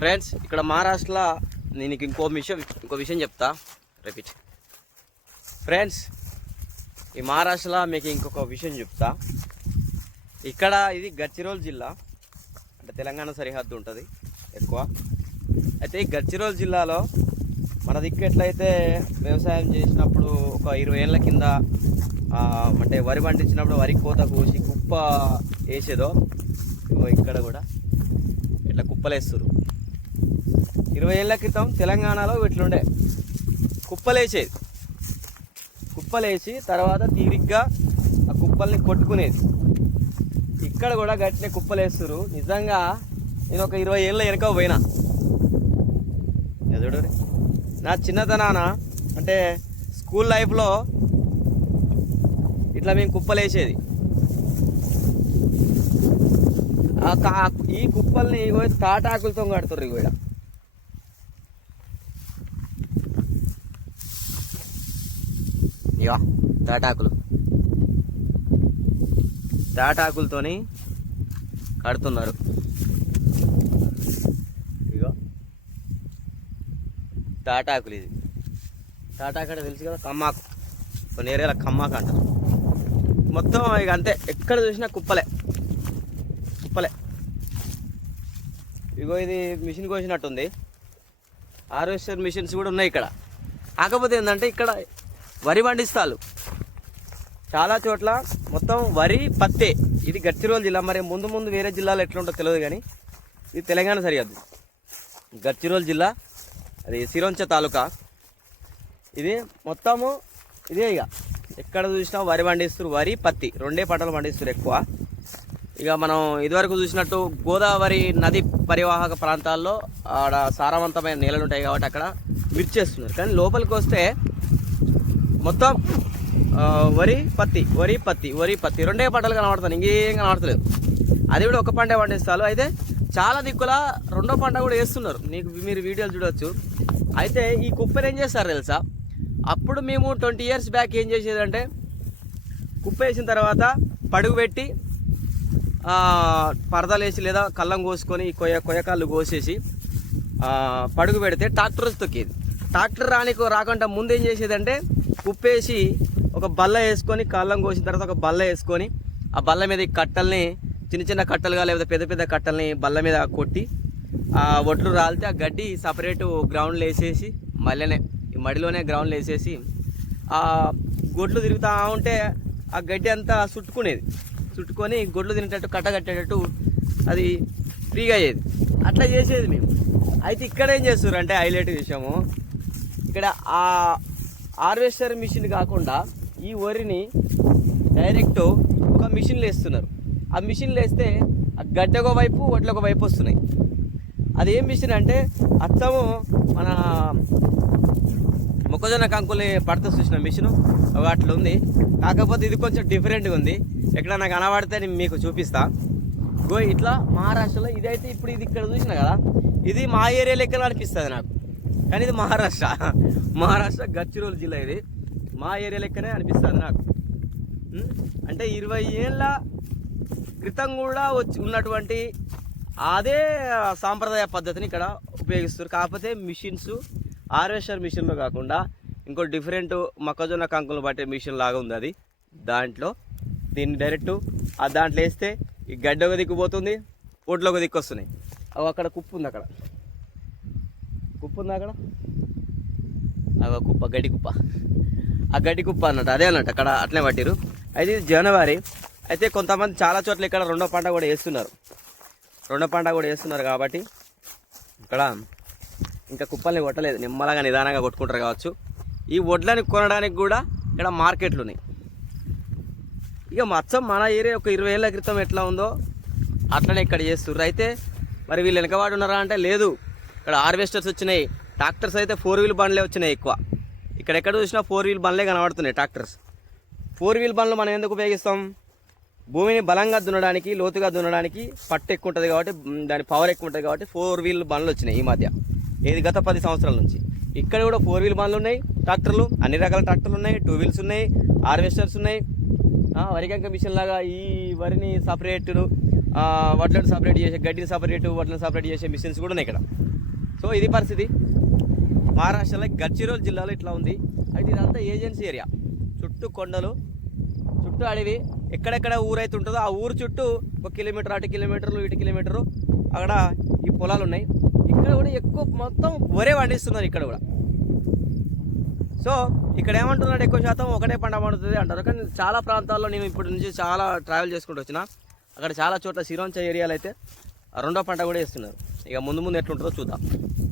Friends ఇక్కడ మహారాష్ట్రలో నేను ఇంకో విషయం చెప్తా. రిపీట్ ఫ్రెండ్స్, ఈ మహారాష్ట్రలో మీకు ఇంకొక విషయం చెప్తా. ఇక్కడ ఇది గడ్చిరోల్ జిల్లా, అంటే తెలంగాణ సరిహద్దు ఉంటుంది ఎక్కువ. అయితే ఈ గడ్చిరోల్ జిల్లాలో మన దిక్కు ఎట్లయితే వ్యవసాయం చేసినప్పుడు ఒక 20 ఏళ్ళ కింద అంటే వరి పండించినప్పుడు వరి కోత కోసి కుప్ప వేసేదో, ఇక్కడ కూడా ఇట్లా కుప్పలేస్తారు. 20 ఏళ్ళ క్రితం తెలంగాణలో ఇట్లుండే కుప్పలేసేది. కుప్పలేసి తర్వాత తీరిగ్గా ఆ కుప్పల్ని కొట్టుకునేది. ఇక్కడ కూడా గట్టినే కుప్పలేస్తారు. నిజంగా నేను ఒక 20 ఏళ్ళ వెనక పోయినా. ఎదుడు నా చిన్నతనాన అంటే స్కూల్ లైఫ్లో ఇట్లా మేము కుప్పలేసేది. ఈ కుప్పల్ని తాటాకులతో కడుతుర్రు. ఇక్కడ ఇక తాటాకులతోని కడుతున్నారు. ఇక తాటాకులు, ఇది తాటాకు అంటే తెలుసు కదా, కమ్మాకు. కొన్ని ఏరియాల కమ్మాకు అంటారు. మొత్తం ఇక అంతే, ఎక్కడ చూసినా కుప్పలే. ఇగో ఇది మిషన్ కోసినట్టుంది. హార్వెస్టర్ మిషన్స్ కూడా ఉన్నాయి ఇక్కడ. కాకపోతే ఏంటంటే ఇక్కడ వరి పండిస్తారు చాలా చోట్ల. మొత్తం వరి పత్తే. ఇది గడ్చిరోల్ జిల్లా. మరి ముందు వేరే జిల్లాలో ఎట్లా ఉంటుందో తెలియదు, కానీ ఇది తెలంగాణ సరిహద్దు. గడ్చిరోల్ జిల్లా, అది సిరోంచ తాలూకా. ఇది మొత్తము ఇదే. ఇక ఎక్కడ చూసినా వరి పండిస్తారు. వరి పత్తి రెండే పంటలు పండిస్తారు ఎక్కువ. ఇక మనం ఇదివరకు చూసినట్టు గోదావరి నది పరివాహక ప్రాంతాల్లో ఆడ సారవంతమైన నేలలు ఉంటాయి కాబట్టి అక్కడ మిర్చేస్తున్నారు. కానీ లోపలికి వస్తే మొత్తం వరి పత్తి రెండే పంటలు కనబడతాను, ఇంకేం కనబడతలేదు. అది కూడా ఒక పంట పండిస్తారు. అయితే చాలా దిక్కుల రెండో పంట కూడా వేస్తున్నారు. మీరు వీడియోలు చూడవచ్చు. అయితే ఈ కుప్పని ఏం చేస్తారు తెలుసా? అప్పుడు మేము 20 years బ్యాక్ ఏం చేసేదంటే, కుప్ప వేసిన తర్వాత పడుగు పెట్టి పరదలు వేసి లేదా కళ్ళం కోసుకొని కొయ్యకాళ్ళు కోసేసి పడుగు పెడితే ట్రాక్టర్ తొక్కేది. ట్రాక్టర్ రాకుండా ముందు ఏం చేసేదంటే, కుప్పేసి ఒక బల్ల వేసుకొని కళ్ళం కోసిన తర్వాత ఒక బల్ల వేసుకొని ఆ బల్ల మీద ఈ కట్టల్ని చిన్న కట్టలుగా లేకపోతే పెద్ద కట్టల్ని బల్ల మీద కొట్టి ఆ ఒట్లు రాలితే ఆ గడ్డి సపరేటు గ్రౌండ్లో వేసేసి ఈ మడిలోనే గ్రౌండ్లో వేసేసి ఆ గొడ్లు తిరుగుతూ ఉంటే ఆ గడ్డి అంతా చుట్టుకొని గొడ్లు తినేటట్టు కట్టగట్టేటట్టు అది ఫ్రీగా అయ్యేది. అట్లా చేసేది మేము. అయితే ఇక్కడ ఏం చేస్తారు అంటే హైలైట్ విషయము, ఇక్కడ ఆ హార్వెస్టర్ మిషన్ కాకుండా ఈ వరిని డైరెక్ట్ ఒక మిషన్లు వేస్తున్నారు. ఆ మిషన్లు వేస్తే ఆ గడ్డ ఒక వైపు వడ్లు ఒక వైపు వస్తున్నాయి. అది ఏం మిషన్ అంటే అచ్చము మన మొక్కజొన్న కంకులు పడతా చూసిన మిషను ఒక అట్లా ఉంది. కాకపోతే ఇది కొంచెం డిఫరెంట్గా ఉంది. ఎక్కడ నాకు కనబడితే నేను మీకు చూపిస్తా. ఇట్లా మహారాష్ట్రలో ఇదైతే ఇప్పుడు ఇది ఇక్కడ చూసిన కదా, ఇది మా ఏరియా లెక్కన అనిపిస్తుంది నాకు. కానీ ఇది మహారాష్ట్ర గడ్చిరోల్ జిల్లా. ఇది మా ఏరియా లెక్కనే అనిపిస్తుంది నాకు. అంటే 20 ఏళ్ళ క్రితం కూడా ఉన్నటువంటి అదే సాంప్రదాయ పద్ధతిని ఇక్కడ ఉపయోగిస్తారు. కాకపోతే మిషన్స్ హార్వెస్టర్ మిషన్లో కాకుండా ఇంకో డిఫరెంట్ మొక్కజొన్న కంకులు పట్టే మిషన్ లాగా ఉంది. అది దాంట్లో దీన్ని డైరెక్ట్ దాంట్లో వేస్తే ఈ గడ్డ ఒక దిక్కు పోతుంది, ఒడ్లో ఒక దిక్కు వస్తున్నాయి. అక్కడ కుప్పు ఉంది, అక్కడ గడ్డి కుప్ప. ఆ గడ్డి కుప్ప అన్నట్టు అదే అన్నట్టు అక్కడ అట్లే పట్టిరు. అయితే జనవరి. అయితే కొంతమంది చాలా చోట్ల ఇక్కడ రెండో పంట కూడా వేస్తున్నారు కాబట్టి ఇక్కడ ఇంకా కుప్పల్ని కొట్టలేదు, నిమ్మలాగా నిదానంగా కొట్టుకుంటారు కావచ్చు. ఈ వడ్లని కొనడానికి కూడా ఇక్కడ మార్కెట్లు ఉన్నాయి. ఇక మొత్తం మన ఏరియా ఒక 20 ఏళ్ళ క్రితం ఎట్లా ఉందో అట్లనే ఇక్కడ చేస్తుర్రు. అయితే మరి వీళ్ళు వెనకబాటు ఉన్నారా అంటే లేదు. ఇక్కడ హార్వెస్టర్స్ వచ్చినాయి. ట్రాక్టర్స్ అయితే 4-wheel బండ్లే వచ్చినాయి ఎక్కువ. ఎక్కడ చూసినా 4-wheel బండ్లే కనబడుతున్నాయి ట్రాక్టర్స్. 4-wheel బండ్లు మనం ఎందుకు ఉపయోగిస్తాం? భూమిని బలంగా దున్నడానికి, లోతుగా దున్నడానికి పట్టు ఎక్కువ ఉంటుంది కాబట్టి, దాని పవర్ ఎక్కువ ఉంటుంది కాబట్టి 4-wheel బండ్లు వచ్చినాయి ఈ మధ్య. గత 10 సంవత్సరాల నుంచి ఇక్కడ కూడా 4-wheel బండ్లు ఉన్నాయి. ట్రాక్టర్లు అన్ని రకాల ట్రాక్టర్లు ఉన్నాయి, 2 wheels ఉన్నాయి, హార్వెస్టర్స్ ఉన్నాయి. వరికంక మిషన్ లాగా ఈ వరిని సపరేట్ వడ్లను సపరేట్ చేసే, గడ్డిని వడ్లను సపరేట్ చేసే మిషన్స్ కూడా ఉన్నాయి ఇక్కడ. సో ఇది పరిస్థితి. మహారాష్ట్రలో గడ్చిరోల్ జిల్లాలో ఇట్లా ఉంది. అయితే ఇదంతా ఏజెన్సీ ఏరియా, చుట్టూ కొండలు, చుట్టూ అడవి. ఎక్కడెక్కడ ఊరైతే ఉంటుందో ఆ ఊరు చుట్టూ 1 కిలోమీటర్, అటు కిలోమీటర్లు, ఇటు కిలోమీటరు అక్కడ ఈ పొలాలు ఉన్నాయి. ఇక్కడ కూడా ఎక్కువ మొత్తం వరే పండిస్తున్నారు ఇక్కడ కూడా. సో ఇక్కడ ఏమంటున్నాడు, ఎక్కువ శాతం ఒకటే పంట పండుతుంది అంటారు. కానీ చాలా ప్రాంతాల్లో నేను ఇప్పటి నుంచి చాలా ట్రావెల్ చేసుకుంటూ వచ్చిన, అక్కడ చాలా చోట్ల సిరోంచ ఏరియాలో అయితే రెండో పంట కూడా వేస్తున్నారు. ఇక ముందు ఎట్లుంటుందో చూద్దాం.